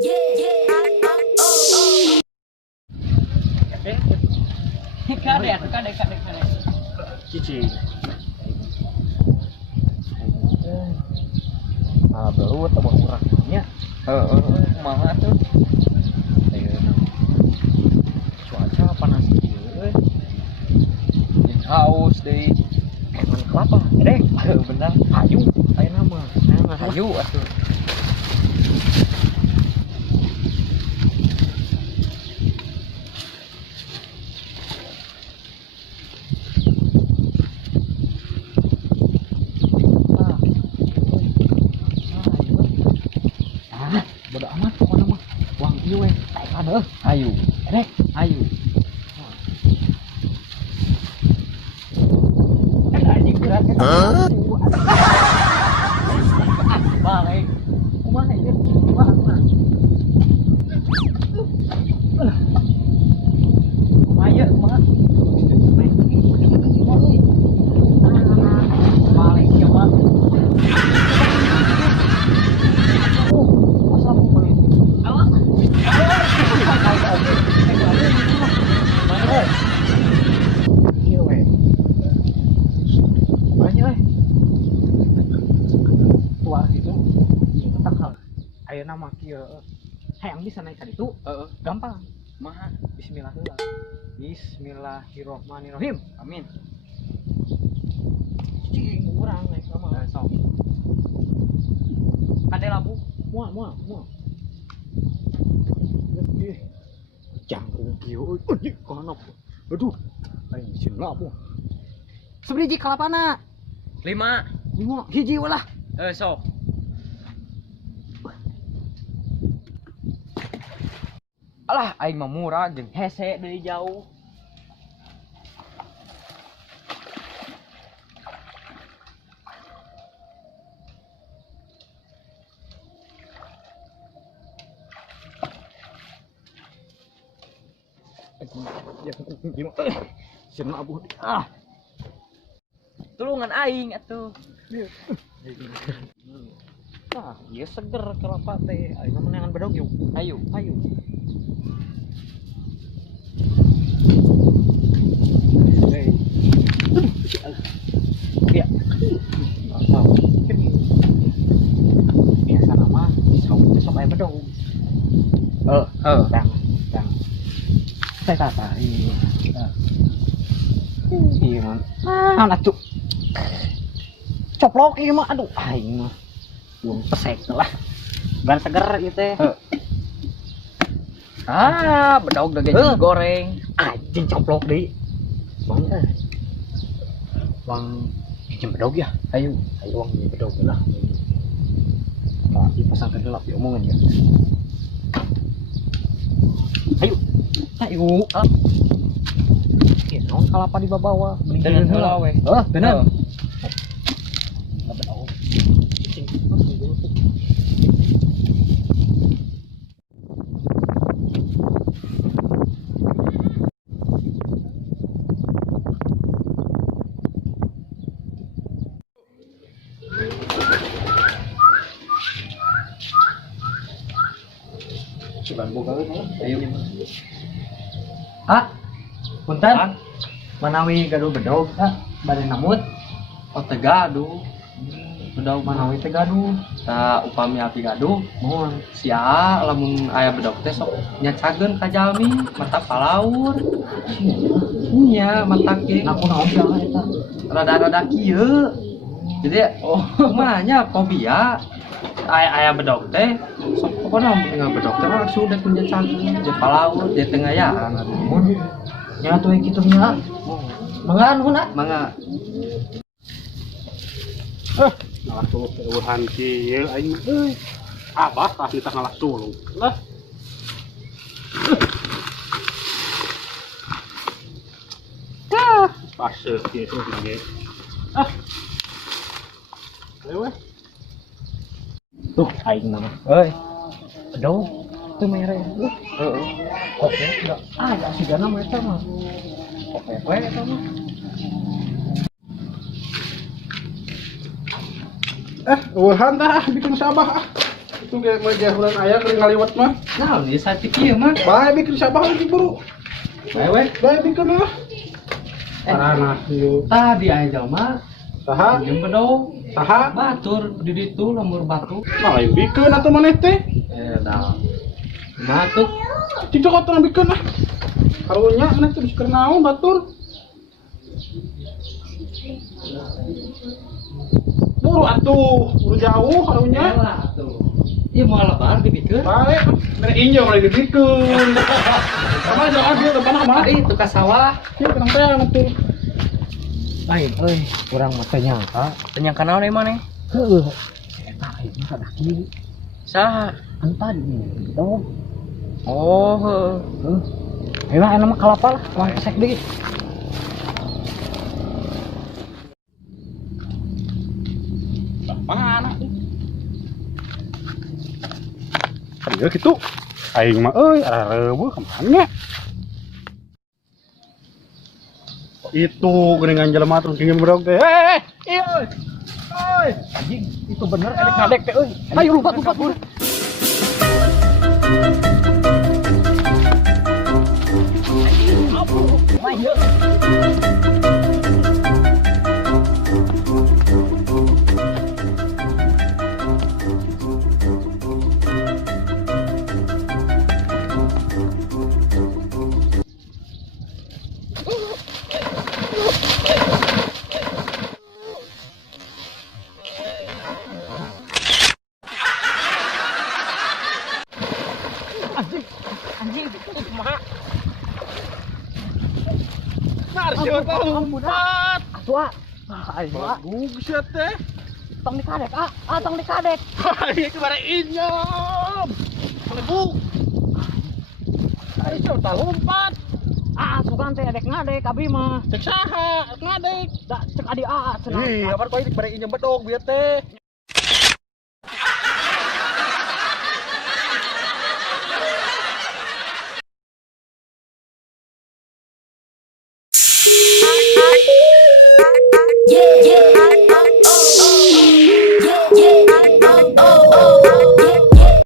Kadek. Cici. Belut tambah urangnya. Kumaha tuh? Ayeuna cuaca panas ieu euy. Haus deui. Emang kelapa, deh. Bener. Hayu, ayeuna mah. Nah, Hayu atuh. Bodo amat pokoknya mah. Wang ieu we, taek adeuh. Hayu. Dek, Hayu. anjing berat eta. Balik. Kumaha ieu? Kumaha? Kumaha ieu? Kumaha? Balik ya, Bang. Masa mau beli? Iya we. Banyak we. Tua itu iya tetap hal. Ayeuna mah kieu hayang bisa naik ka ditu. Gampang. Kumaha? Bismillah heula. Bismillahirrahmanirrahim. Amin. Cing urang naik mah. Sok. Kade labu. Mual. Jangkung kieu euy. Anjing kana. Aduh. Aing sieun labu. Sabiji kalapana? 5. 5 hiji ulah. Sok. Alah, aing mah murah jeung hese deui jauh. Sieun labu. Tulungan aing atuh. Tah, ieu seger kelapa teh. Ayeuna meunangan bedog yuk. Hayu. Hayu. Hei. Ya. Tahu. Biasa nama sok aya bedog. Dang. Teh tata ieu. Ieu mah. Atuh. Coplok ieu mah aduh aing mah. Belum pesek lah. Ban seger ieu teh. Bedog daging goreng. Anjing coplok deui. Bang Bang pinjem bedog ya. Hayu. Ayo uang pinjem bedog lah. Nah, dipasangkan gelap ya omongan ya. Ayo. Ya, non kalapa di bawah. Teuneun heula we. Bener. Coba buka ayo. Punten. Manawi gaduh bedog, bade namut. Oh teh gaduh. Bedog manawi teh gaduh. Ta upami api gaduh. Mohon. Sia lamun aya bedog teh sok nyacageun ka jalmi mata palaur. Iya, mata kieu. Aku naon jalan eta. Rada-rada kieu. Jadi kumaha nya fobia. Aya bedog teh sok pokona tinggal bedog teh langsung dek nyacageun di palaur di tengayaan. Mohon. Nya tuh kitu nya. Mangga nuhun. Mangga. Ngalah tuh keueuhan kieu aing mah euy. Abah tah kita ngalah suluk. Lah. Paseuh kieu lagi. Ayo we. Tuh aing nama. Bedog teu mere. Oke, enggak. Ya sigana mah eta mah. Oke, eta mah. Uhan dah bikin sabah. Itu kayak majahulan ayah kering ngaliwat mah. Nah, dia satik ieu mah. Bae bikin siapa lagi buru. Wewe, Bae bikin lah. Parana yuk. tadi aya jalma Saha? jeung bedog. Saha? Batur di ditu lemur batu. Nah, lain bikin atau maneh teh? Dah. Batuk. Cicok atuh bikin lah. Karunya maneh teh bisa naon batur. Buru atuh, buru jauh karunya. Elah tuh. Ieu mau lebar dipikeun. Bae, mere injo kali dibikeun. Sama jangan dia depan mah. Ari itu ka sawah. Ieu kenang teh atuh. Lain kurang mah teh nyangka. Tenyang naon ieu maneh? Heuh. Eta aing mah kadaki. Saha? Anu tadi bedog. Oh, heuh. Ayo lah, mah kalapa lah, mau kesek deui. Mana? Ada gitu. Aing mah euy, areueuh kemana? Itu geuningan jelema terus kenging bedog teh. Iya euy. Euy, Anjing, itu bener edek ngadek teh euy. Ayo lupa. Anjing, itu kumaha? narsieun teh lompat. Tua, aing mah Buset teh. tong dikadek, tong dikadek. Ieu kemana inyom. Melebu. Ayo tah lompat. Sugan teh edek ngadek abi mah. Cek saha ngadek. Da cek adi cenah. Ih, apa kau ini kemana inyom bedog bieu teh. Yeah, yeah.